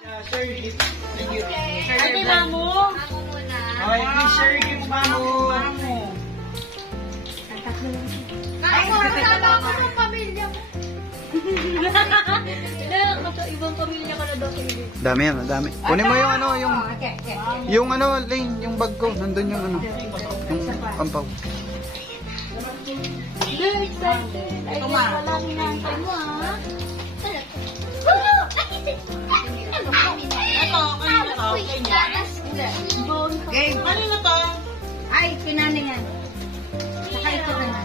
Sir, gift. Thank you. Ate Mamu. Ako muna. Okay, please, sir, gift, Mamu. Ako, kasama ako sa pamilya mo. Ibang pamilya ko na daw. Dami yan, dami. Kunin mo yung ano, Okay. yung ano, Lane, yung bag ko. Nandun yung ano, yung pampaw. Very excited. Ay, wala hinantay mo, ha? Ito, kanina to. Game. Kanina to. Ay, pinani yan. Saka ito na nga.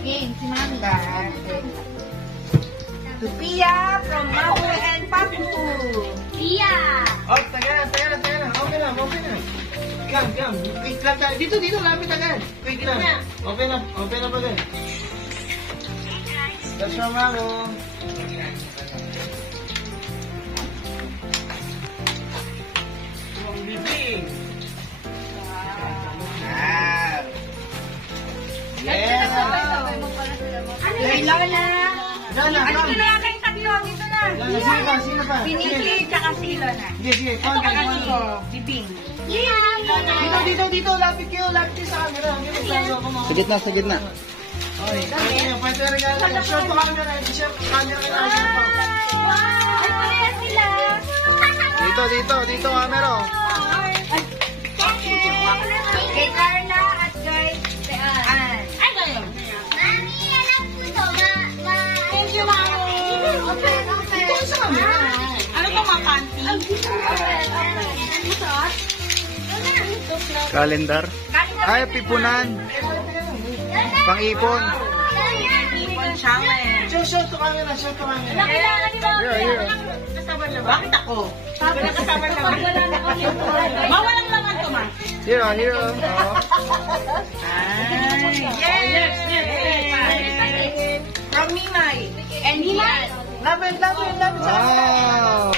Game, si Mami. Pia from Mamu and Papu. Pia! Oh, taga na. Okay na. Come. Wait lang tayo. Dito, lapit agad. Wait lang. Open na pa din. That's from Mamu. From Bibing. Wow. Yeah. Lana. Lana, Ano come. na lang kayong tatlo? Dito na. Lana, sino pa? Pinili, tsaka sila na. Sige, Ito kasi ko, bibing. Dito, lapit kayo sa camera. Sa gitna, sa gitna. Okay, pwede rin nga. Short pa kami na. Short camera na. Ay, pareha sila. Dito, camera. Kay Carla at kay Ann. Ay, ganyan. Mami, alam ko to. Thank you, Mami. Open. Ito sa camera. Ano to mga panty? Ano sauce? Calendar. Ay, pipunan. Pang-ipon. Ipon challenge. Short to camera. Wala kailangan ni Mami. Here. Kasama na ba? Bakit ako? Wala kasama na ba? Wala na kami. Mawalang laman to, ma. Here. Ay, yes. From Mimay. And Mimay. Lapit sa camera. Wow.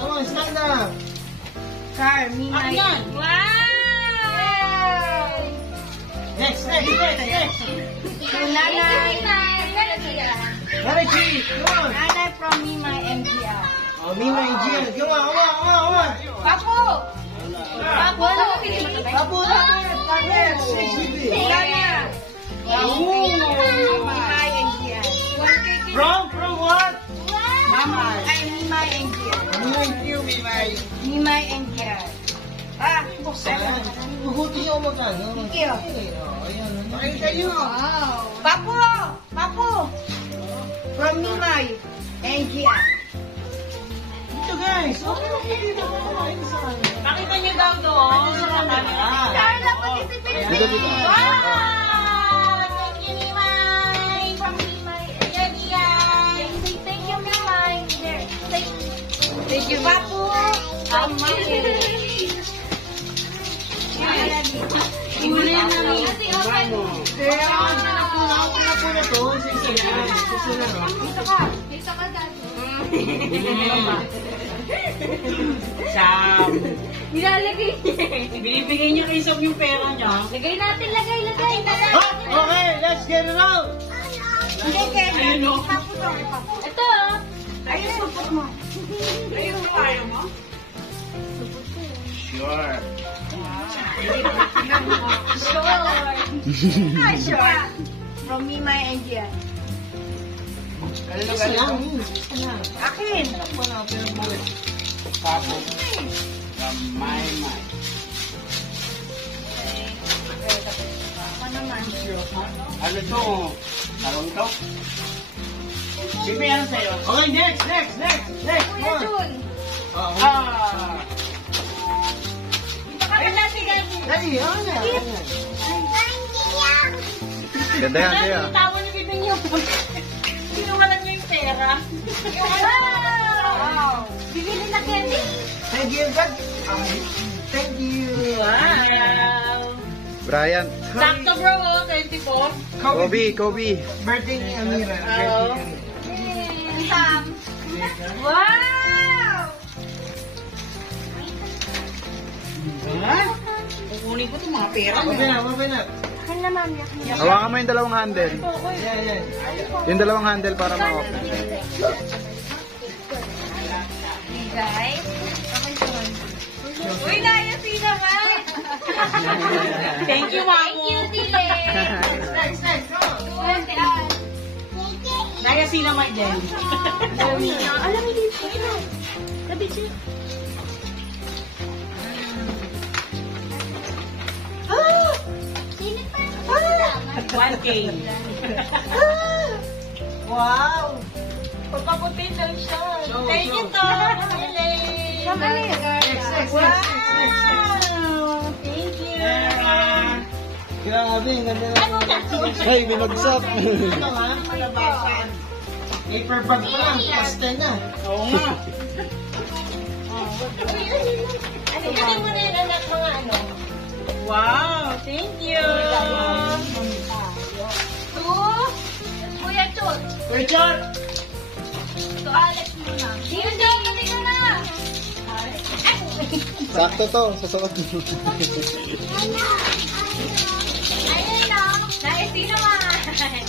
Come on, stand up. Car, Mimay. Wow! Next. Nanay. Nanay G, come on. Nanay from Mimay MGR. Oh, Mima and Jian. Come on. Papo. Papo! Papu, lapit. 6 Lana. Mimay MGR. From what? Mamay. Ay, Mimay MGR. Thank you, Mimay. Mimay MGR. Buksan. Huhuti niyo magkano. Thank you. Ayan. Makita niyo. Papo. From Mimay MGR. Ito guys. Pakita niyo daw doon sa camera. Carla, participate. Dito. Wow! Thank you, Mimay. From Mimay. Yan. Thank you, Mimay. There. Thank you, Papo. From Mimay. Huli na namin. Kaya ako na to. Isa lang. Dito ka, Daddy. Sam. Nilalagay. Binibigay niya kay Sam yung pera niya. Lagay natin. Okay, let's get it out. Ayun o. Ito. Ayun, supot mo. Ayun, kaya mo? Sure. Sure. From Mimay MGR. Isa lang. Akin. Papo. Ako naman. Ano to? Tarong to? Sige, ano sa'yo? Okay, next. Come on. Jun. Kami natin Dali, ano na? Ganda yan, Tia. tawa ni Bibing yung sinuwalan niya yung pera. Wow! Bibili na candy. Thank you, God. Thank you. Wow! Brian. Sakto bro, 24. Kobe. Birthday ni Amira. Oo. Sam. Wow! Kukunin ko itong mga pera Okay niya. na. Akin na, mami. Akin na. Hawakan mo yung dalawang handle. Yan. Yung dalawang handle para ma-open. Guys. Uy, Naya, sino ba? Thank you, Mamo. Thank you, Dile. Next. Naya, sino may din? Alam mo dito. Sabi siya. Sino pa? 1K. Wow! Papaputin lang siya. Thank you, Tom. Next. Wow! Thank you. Grabe, ganda na. Ay, binagsak. Ito ha, palabasan. Paper bag pa lang, pastel na. Oo nga. Ano mo na yung anak mga ano? Wow! Thank you. Kuya Chot. Richard! To Alex muna. Sino daw? Pati ka na. Sakto to, sa suot mo. Ayun na. Dahil sino man.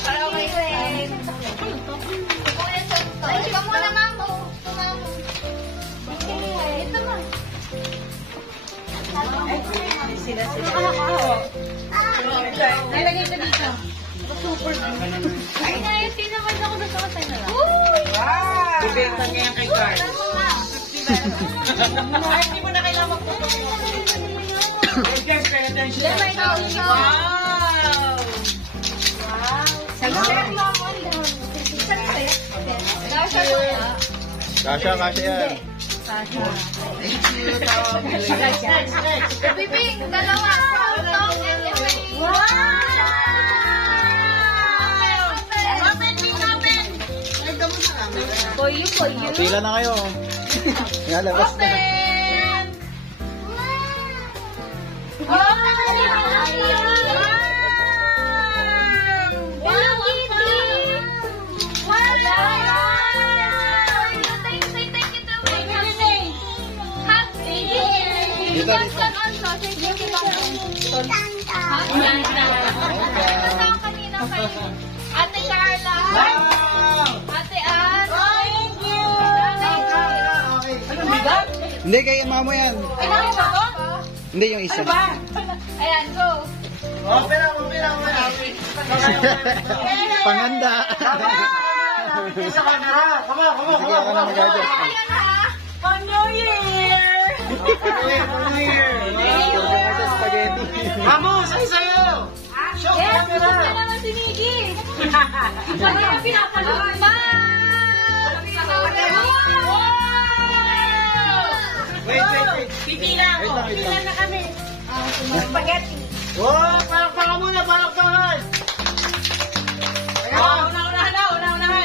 Para okay rin. Kuya Chot to. Ay, ikaw muna, Mamo. Ito, Mamo. Ito, Mamo. Sila. Nalagay ko dito. Super. Ay, Naya, sino man ako gusto ko sa'yo na lang. Wow! Ibenta niya yan kay Carl. Hindi mo na kailangan magpupunta. Guys, pay attention. Wow! Kasha yan. Next. Bibing, dalawa. Wow! For you. Pila na kayo. Ngalabas na. Ate Carla. Wow! Ate Ann. Thank you. Okay. Hindi, kay mamo yan. Hindi, yung isa. Ayan, go. Open up. Panganda. Sa camera. Come on. Sige ako na mag-adjust. Ayan ha. On New Year! Mag-adjust spaghetti. Vamos, sa'yo. Show Yes, gusto camera. ko naman si Miggy. Kaya pinapalunod ba? Wait. Pipila ako. Wait lang. na kami. Spaghetti. Oh, palakpakan muna. Una-unahan.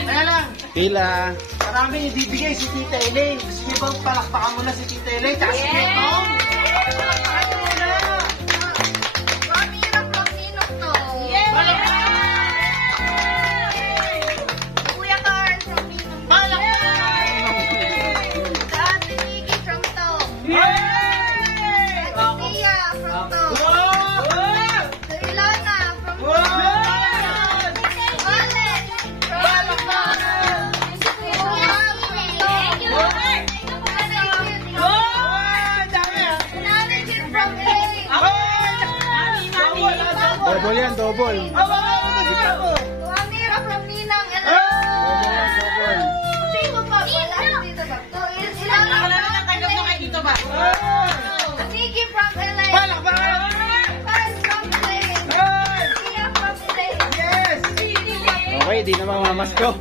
Ayan lang. Pila. Maraming ibibigay si Tita Elaine. Gusto niyo bang palakpakan muna si Tita Elaine? Tapos si Netong? Ramira from Ninong to. Kuya Carl from Ninong. Ate Miggy from Tom. Ate Tia from Tom. Ate Ilana from Tom. Alex from Tom. Double yan, double. Ramira from Ninang. Double. Sino pa? Wala dito ba? Ilana from Miggy from LA. Carl from LA. Tia from LA. Okay, di na mamamas ko.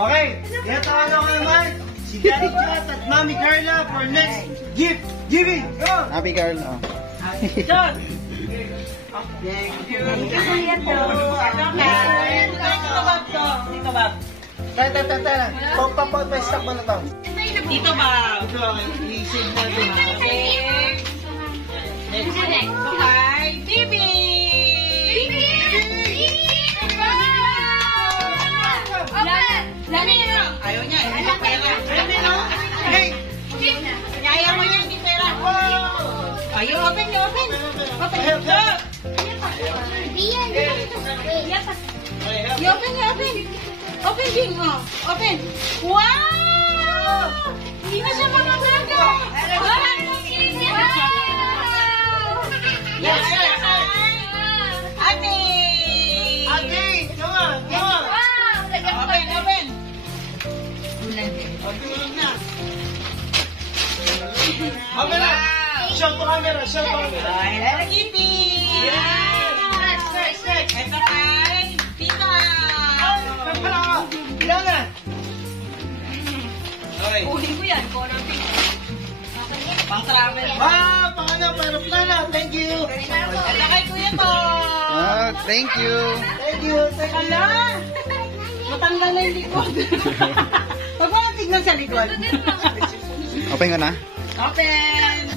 Okay, tinatawagan ko naman si Daddy Chat at Mami Carla for next gift giving. Go! Happy Carl. Oh. Dito ba? Tara. Pagpapot, may stock mo na to. Dito ba? Ito, i-save natin. Hi, Bibi! Ayaw niya. Ayaw pera. Hey! Kaya mo yan, di pera. You open, you open. Open. Help, help. Diyan. You open, you open. Open, Jing. Open. Wow! Hindi na siya makagaga. Yes, yes, Ate! Ate, come on, come on. Open, open. Tulog na. Camera. Show to camera, show to camera. Hello, Kitty! Next. Ito kay Tita! Pagpala ka. Kailangan. Okay. Kunin ko yan, kung anong pang travel. Pangano, aeroplano. Thank you. Ito kay Kuya to! Thank you. Thank you. Hala! Matanggal na yung likod. Huwag mo lang tignan sa likod. Open ka na? Open!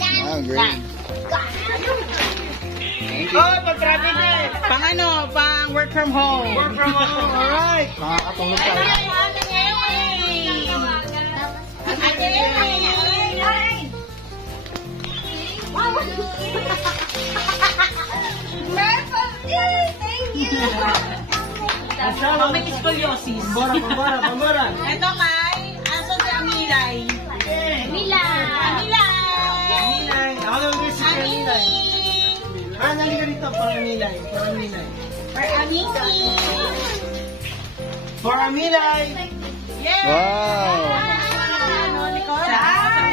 Great. Thank you. Pag-travel na. Pang ano? Pang work from home. Work from home. Alright. Makakatulog Ito tayo. yung ating airplane. Ating airplane. Thank you. Pang may scoliosis. Pambora. Ito kay, asan si Amilay? Mila. Milay. Ako lang gusto si Milay. Nalika dito. Para Milay. For Amiki. For Milay. Yay! Wow. Sa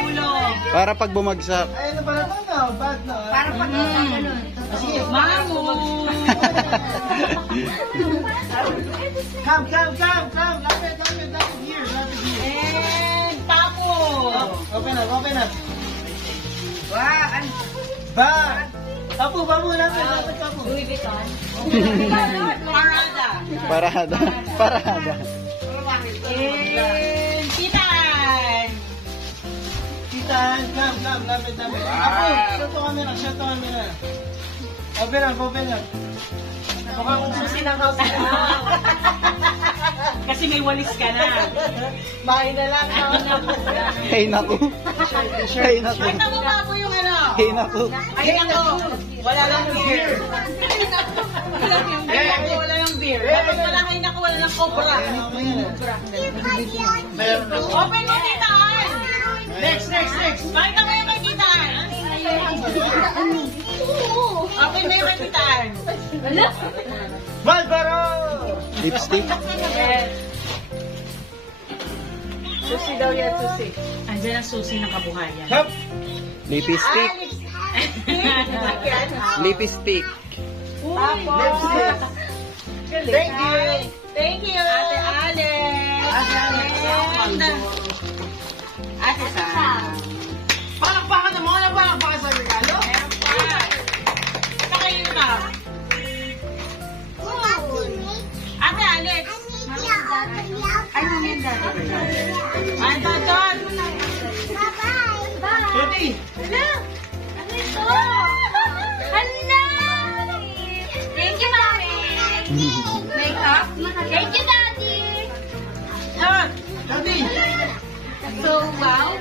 ulo. Para pag bumagsak. Ay, ano pala ito? Bad na. Para pag Sige. Mamu. Come. Lapit here. And Papo. Open up. Wow. Ba. Papu, lapit, Papu. Louis Vuitton. Parada. Parada. And Titan. Titan, come, lapit. Papu, shut to camera. Open up. Mukhang susi ng house ka na. Kasi may walis ka na. Bahay na lang. Hey, naku. Hey, naku. Ay, tamo ba po yung ano? Hey, naku. Ay, nako. Wala lang beer. Wala lang beer. Dapat pala kayo nako, wala lang cobra. Open mo, Titan. Next. Pakita mo yung kay Titan. Open mo yung kay Titan. Malboro! Lipstick. Susi daw yan, susi. Andiyan ang susi ng kabuhayan. Hup! Lipstick. Lipstick. Lipstick. Thank you. Thank you, Ate Alex. And Ate Sam. Palakpakan naman. Palakpakan sa regalo. Meron pa. Ito kayo na. Ate Alex. Ay, mamanda. Ay, Toton. Tuti. Thank you, Mami. Makeup. Thank you, Daddy. Tuti. So, wow.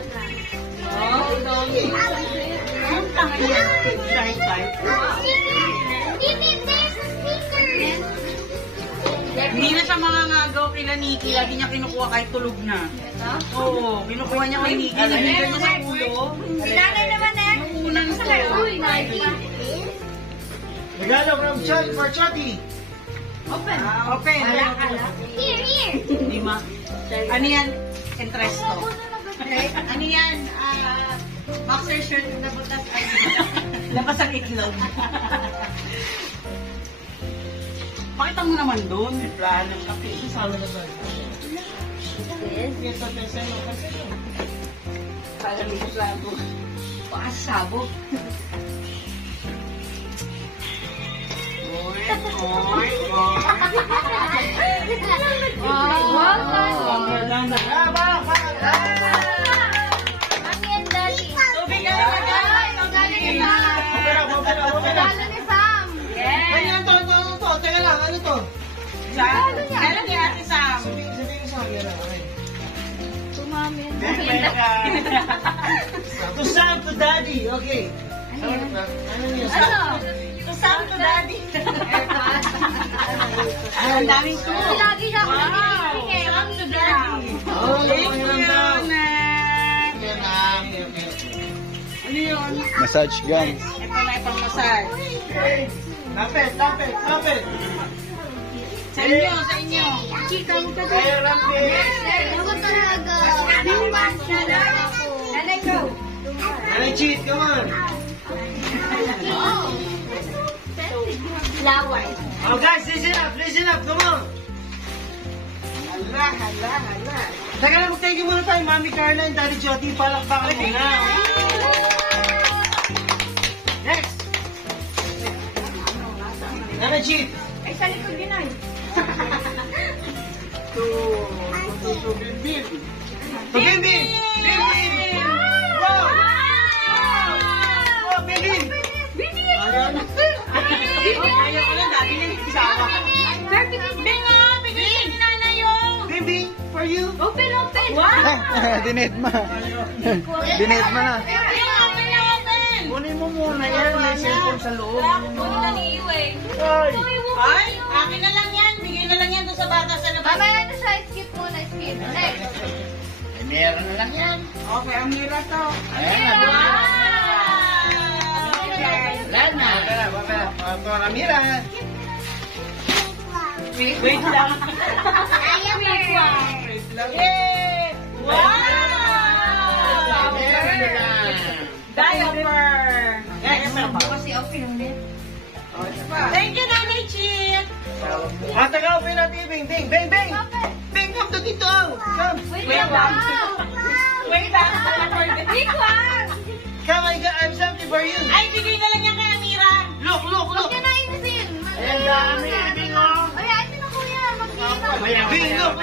Hindi na siya mangangagaw kila Nikki. Lagi niya kinukuha kahit tulog na. Oo, kinukuha niya kay Nikki. Nabigyan niya sa ulo. Sinanay naman eh. Unang ko. Regalo from Choti for Choti. Open. Here. Lima. Ano yan? Entresto. Ano yan? Boxer shirt na butas. Labas ang itlog. Pakita mo naman doon. Plan ng kape. Salo na ba? Yes, kasi. Kala mo sabo. Baka sabo. Tubig na Ano to? Teka lang, ano to? Kailan ni Ate Sam? Sabihin ko sa akin. Okay. To Sam, to Daddy. Okay. Ano niya? Sakto, daddy. Ang daming to. Lagi siya ako nag-iibig eh. Sakto, daddy. Oh, Thank you, daw. Anak. Yan na. Ano yun? Massage gun. Ito na ipang massage. Lapit, lapit, lapit. Sa inyo, sa inyo. Chika, magkata. Kaya lapit. Ako talaga. Nanay ko. Ano cheat? Come on. Flowers. Oh guys, listen up, come on. Hala. Teka lang, mag-thank you muna tayo, Mami Carla and Daddy Jody. Palakpakan muna. Next. Ano cheat? Ay, sa likod din ay. To Bimbim. Wow! Oh, Bimbim! Ayaw ko lang, daddy na yung isawa. Bigay nanay yung. Bimbim, for you. Open. Dinedma. Dinedma na. Kunin mo muna yan. May cellphone sa loob. Ay! Ay, akin na lang yan. Bigay na lang yan doon sa bata sa labas. Mamaya na siya. Skip muna. Skip. Next. Ay, meron na lang yan. Okay, ang mira to. Ayan na. Wala na. Para Mira. Wait lang. Yay! Wow! Diaper! Thank you, Nanay Chip! Open natin, Bing. Bing, come to dito. Come. Wait lang. Wait lang. Come, I have something for you. Ay, bigay na lang yan kay Amira. Look. Huwag niya na inisin. Ayan, dami, Bing, oh. Ay, atin na kuya. Mag-iingat. Ayan, Bing, look.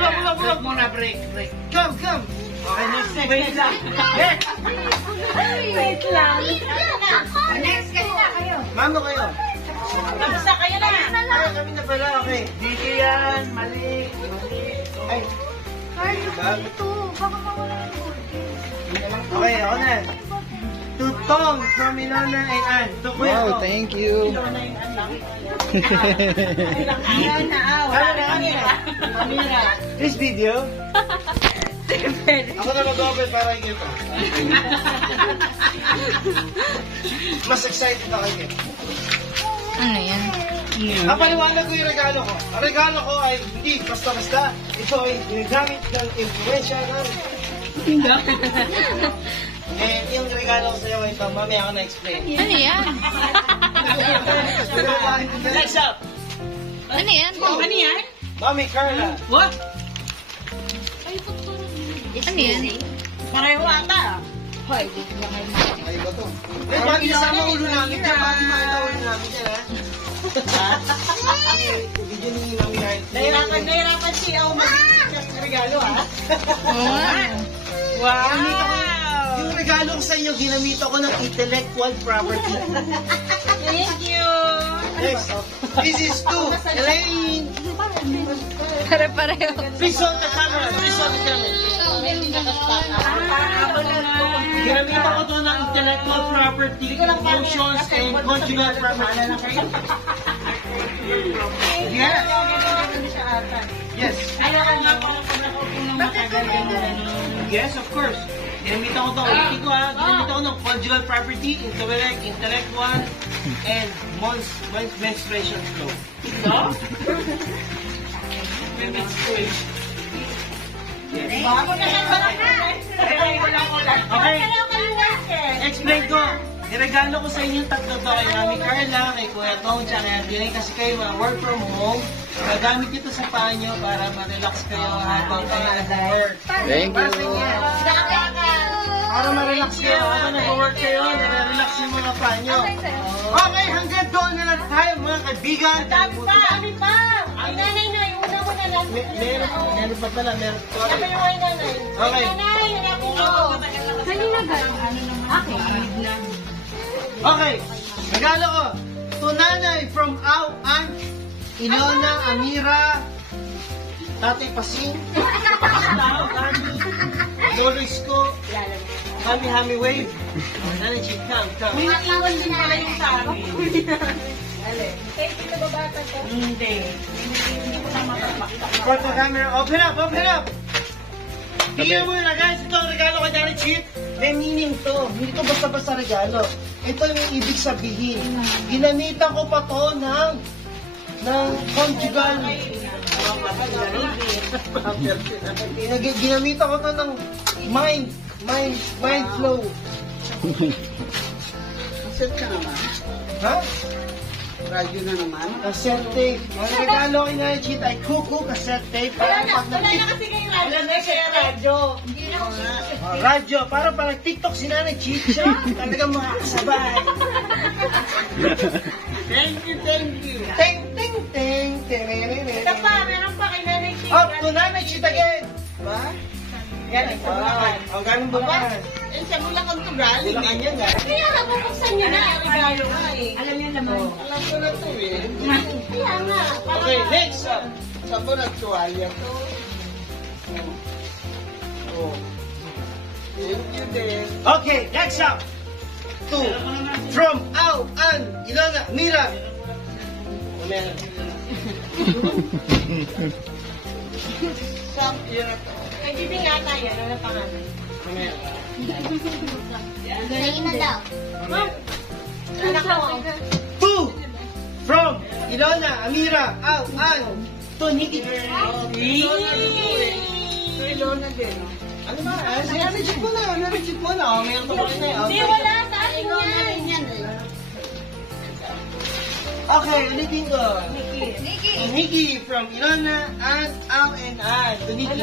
Muna, break. Come. Okay, next. Wait lang. Next. Wait lang. Next kayo. Mano kayo. Kamusta kayo na? Ay, kami na pala, okay. Dito yan, mali. Ay, Carl, ito. Baka mawala yung gold. okay, ako na. To Tong from Ilona and Ann. To Kuya Wow, Tong. thank you. Ayaw na, Amira. This video. Ako na mag-open para kay Kito. Mas excited ako kay Kito. Ano yan? Napaliwanag ko yung regalo ko. Ang regalo ko ay hindi basta-basta. Ito ay ginagamit ng influensya ng... yung regalo ko sa'yo ay ito. Mamaya ako na-explain. Ano yan? Next up. Ano yan? Ano yan? Mami Carla. What? Ano yan? Pareho ata. Ay, ba to? Eh, bakit kasama ulo namin dyan? Bakit makita ulo namin dyan, ha? Video ni Mami Carla. Nahirapan siya ako mag-check ng regalo, ha? Oh. Wow! Yung regalo ko sa inyo, ginamit ako ng intellectual property. Thank you! Next. This is to Elaine. Pare-pareho. Please hold the camera. Ginamit ako to ng intellectual property, emotions, and conjugal property. Yes. Yes. Yes, of course. Ginamit ako to. Ulitin ko, ha. Ginamit ako ng conjugal property, intellectual, and menstruation flow. Okay. Explain ko. Niregalo ko sa inyo yung tatlo to kay Mami Carla, kay Kuya Tong, tsaka kay Angelina kasi kayo work from home. Gagamit ito sa paa nyo para ma-relax kayo habang kayo nag-work. Thank you. Para ma-relax kayo habang nag-work kayo, nare-relax yung mga paa nyo. Okay, hanggang doon na lang tayo mga kaibigan. Dami pa! Ay, nanay, una mo na lang. Meron pa pala, meron pa. Sabi mo ay nanay. Okay. Nanay, hanapin mo. Kanina gano'n. Okay, regalo ko. To Nanay from Au, Aunt Ilona, Amira, Tatay Pasing, Dani, Loris ko, Hami wave. Nanay Chick, come. May naiwan din pala yung sa amin. Thank you na babata ko. Hindi. Hindi ko na mapapakita. Front the camera. Open up. Tingnan mo na guys, ito ang regalo kay Nanay Chick. May meaning to. Hindi to basta-basta regalo. Ito yung ibig sabihin. Ginamitan ko pa to ng conjugal. Ginamitan ko to ng mind flow. Set ka naman. Ha? Radyo na naman. Cassette tape. Ang regalo kay Nanay Chick ay kuku cassette tape. Wala na kasi kayo radyo. Wala na siya radyo. Hindi na ako. Radyo, para parang TikTok si Nanay Chick siya. Talagang makakasabay. Thank you. Ting. Ito pa, meron pa kay Nanay Chick. Up to Nanay Chick again. Ba? Yan, sa Bulacan. Ang ganun ba ba? Eh, sa Bulacan to galing. Bulacan yan, ha? Kaya nga, bubuksan nyo na. Regalo nga eh. Alam niyo naman. Alam ko na to eh. Kaya nga. Okay, next. Sabon at tuwalya to. Oh. Thank you din. Okay, next up. From Au and Ilona Mira. Yun na to. Kay Bibi yata yan. Ano pangalan? Sa'yo na daw. Anak ko. Two. From Ilona Amira Au and Toniki. Ilona din. Ano ba? Nanay-check mo na. Oh, mayroon pa rin na yun. Hindi, wala. Sa akin yan. Okay, ulitin ko. Nikki. Toniki from Ilona and Au and Ann. Toniki.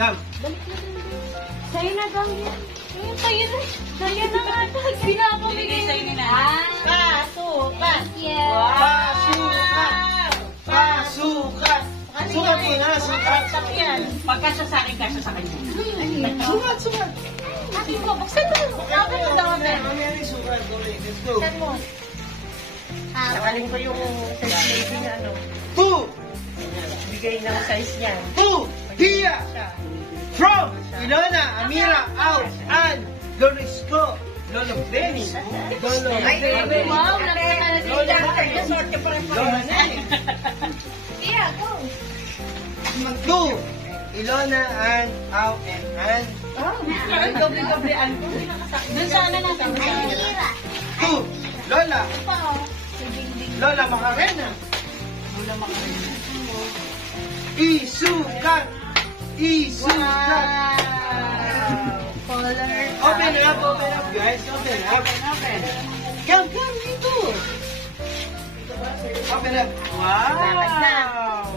Come. Sa'yo na daw yan. Sa'yo na. Sa'yo na nga. Pinapamigay Sa'yo ni Nanay. Pasukan. Pasukat. Sukat mo na, sukat. Pagkasya sa akin, kasya sa kanya. Sukat. Natin mo, buksan mo. Bakit mo daw Ben? Mamaya rin sukat. Okay, let's go. Buksan mo. Sakaling ko yung size baby na ano. Two. Bigay ng size niya. Two. Pia. From Ilona Amira Au and Lorisco. Lolo Benny. Lolo Benny. Wow, nakakalasin. Sorte pa rin pa. Yeah, go. Two. Ilona and Au and Ann. Parang doble-doblean ko. Doon sana natin. Mira. Two. Lola. Pa, oh. Lola Macarena. Wala makarin. Isukat. Color. Open up guys. Open up. Come dito. Open up. Wow!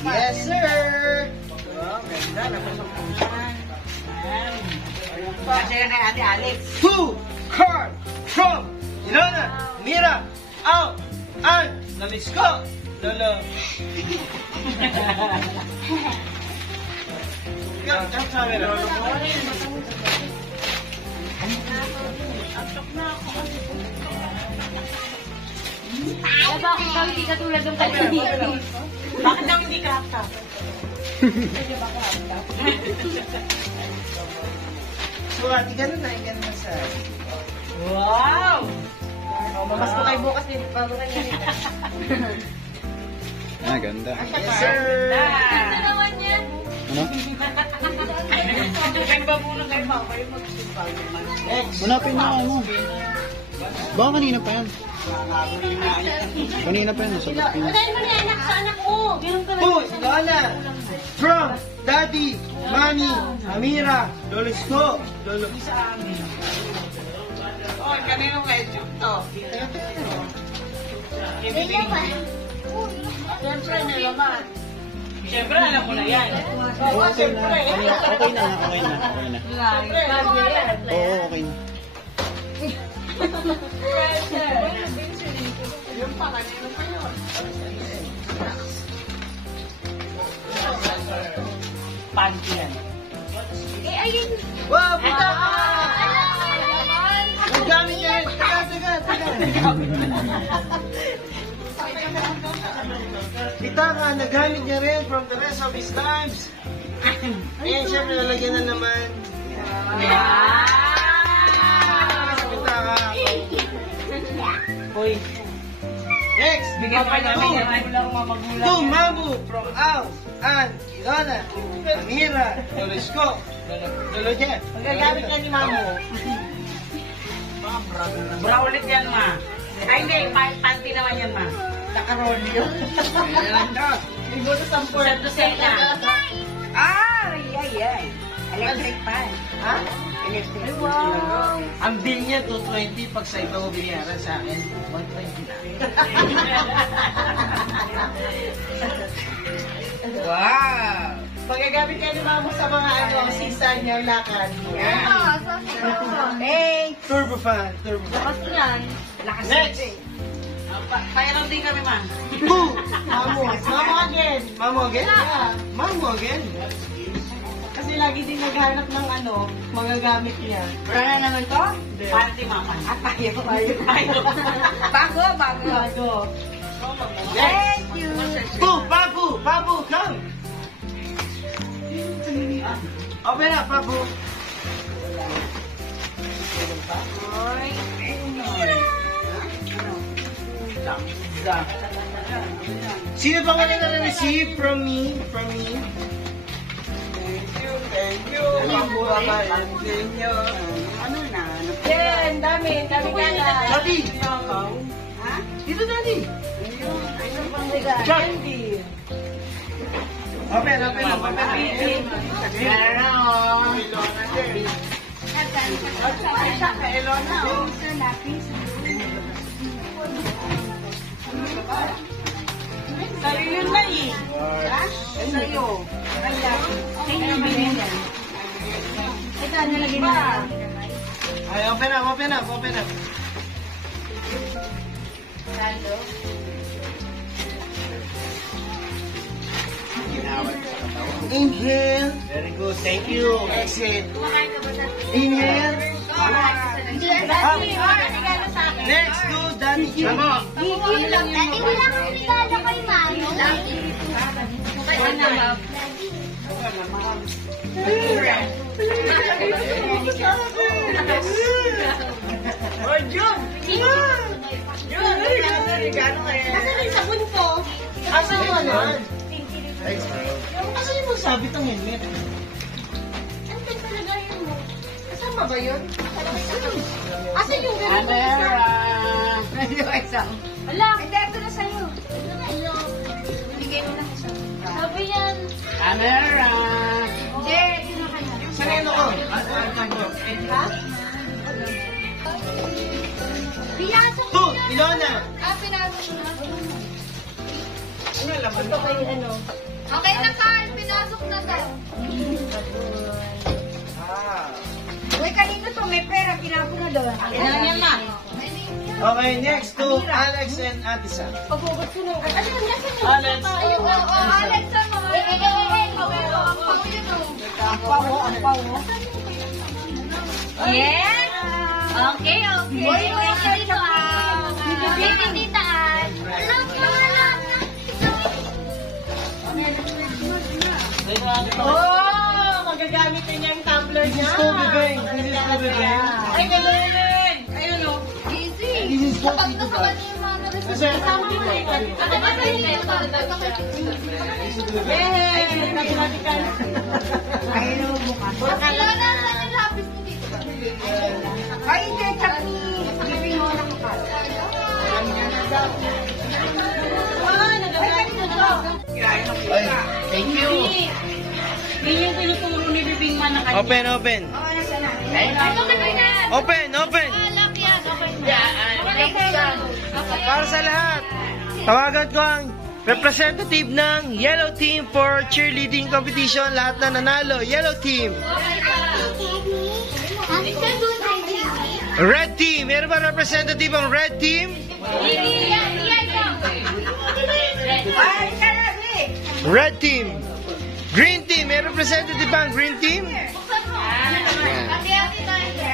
Yes, sir. Ganda, napasok ko yan. Kasi yan kay Ate Alex. Two card from Ilona Mira Au and Lorisco. Lolo. Come camera. Bakit daw hindi katulad ng kanina? Bakit daw hindi ka hapta? Sukat, ganun na sa... Wow! Mamas ko kayo bukas din. Bago kayo Ganda. Yes, sir. Ito naman yan. Ano? Kayo ba muna kayo ba? Kayo mag-simpa naman. Next. Hanapin mo ano. Baka kanina pa yan. Kanina pa yan. Nasa ba't yun? Dahil mo na anak sa anak ko. Ganun ka Two, Ilona from Daddy, Mommy, Amira, Lorisco. Lolo. Oh, kanino kayo to? Tingnan pa. Siyempre, may laman. Siyempre, alam ko na yan. Okay na. Okay na. Oo, okay na. Yung pa, kanino pa yun? Panty yan. Ayun. Wow, puta ka! Alam. Ang dami niya rin. Taga. Kita ka, nagamit niya rin from the rest of his times. Ayan, syempre, lalagyan na naman. Salita ka. Hoy. Next, bigyan pa namin yan. To Mamu from Alf and Ilona, Amira, Lolisco, Lolo Jeff. Magagamit yan ni Mamo. Bra ulit yan, ma. Ay, hindi. Panty naman yan, ma. Nakaroli yun. Siguro 10 dosena. Ay. Electric pan. Ha? Electric. Wow. Ang bill niya, 220. Pag sa iba mo binayaran sa akin, 120 lang. Wow. Pagagamit ka ni Mamo sa mga season niya, lakad. Hey. Turbo fan. Lakas yan. Lakas Next. Payaran din kami, ma. Boo! Mamo again. Mamo again? Yeah. Mamo again. Kasi lagi din naghanap ng magagamit niya. Bra na naman to? Panty, mama. Tayo. Bago. Next. Boo! Babu, come! Open up, Babu. Sino pa nga na-receive from me? Thank you. Babu, thank you. Yan, dami ka na. Daddy! Ha? Dito, Daddy! Candy. Open up. Sarili na eh. Ha? Sa'yo. Ito, nalagyan na. Ay, open up. Inhale. Very good. Thank you. Exhale. Inhale. Next, go, Daddy. Come on. Dati ko lang ang regalo kay Mami. Oh, Jun! Nasaan yung sabon ko? Asan yung Asan yung sabit ng helmet? Ang ganda talaga yun mo. Kasama ba yun? Asan yung gano'n mo? Wala. Hindi, ito na sa'yo. Ito na iyo. Bigay mo na ko sa'yo. Sabi yan. Camera. Hindi, ito na kanya. Sareno ko. Ha? Pinasok To, Ilona. pinasok na. Ito kayo Okay na, Carl. Pinasok na daw. Uy, kanino to? May pera. Pinapo na doon. Ilan yan, ma? Okay, next to Alex and Atisa. Pagbugot ko nung... Ano yung nasa mo? Alex. Ayun, Alex ang mga... Ang pawo. Yes! Okay. Uy, dito Baby, titaan. Alam ko Oh, magagamit niya yung tumbler niya. This is Kobe Bang. Ay, gano'n. Ayun o. Easy. This is Kapag Kobe kasama Bang. niyo yung mga nag-resort, Kasi- kasama niyo yung Yay! Nagmatikan. Ayun o, bukas. Kailangan na yung lapis mo dito. Ay, hindi. Chakni. Giving mo na kapal. Nagagamit na to. Ay, thank you. Yun yung tinuturo ni Bibing Man na kanya. Open. Open. Alak yan. Para sa lahat, tawagan ko ang representative ng Yellow Team for cheerleading competition. Lahat na nanalo, Yellow Team. Red Team, meron ba representative ang Red Team? Red Team. Green Team, may representative ba ang Green Team?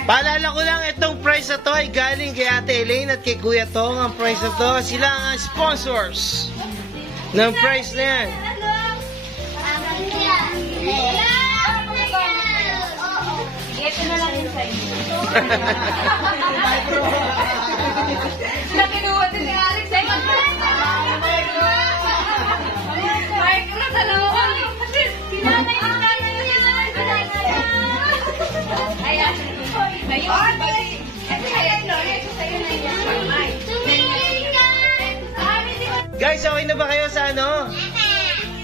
Paalala ko lang, itong prize na to ay galing kay Ate Elaine at kay Kuya Tong. Ang prize na to, sila ang sponsors ng prize na yan. Hello. Ito na lang yung sa inyo. Nakinuha din ni Alex. Ay, micro, dalawa. Sinanay na nanay na sinanay sa nanay. Ayan. Ayun. Ito sa'yo, Lori. Ito sa'yo na yan. Tumingin ka. Guys, okay na ba kayo sa ano?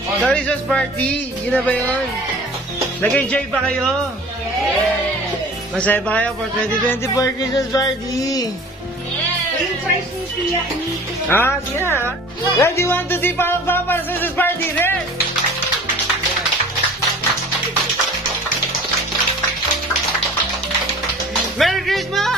Sa Christmas party? Yun na ba yun? Nag-enjoy ba kayo? Yes! Masaya ba kayo for 2024 Christmas party? Yes! Ah, sige na. Ready, 1, 2, 3, para sa Christmas party, red! Merry Christmas!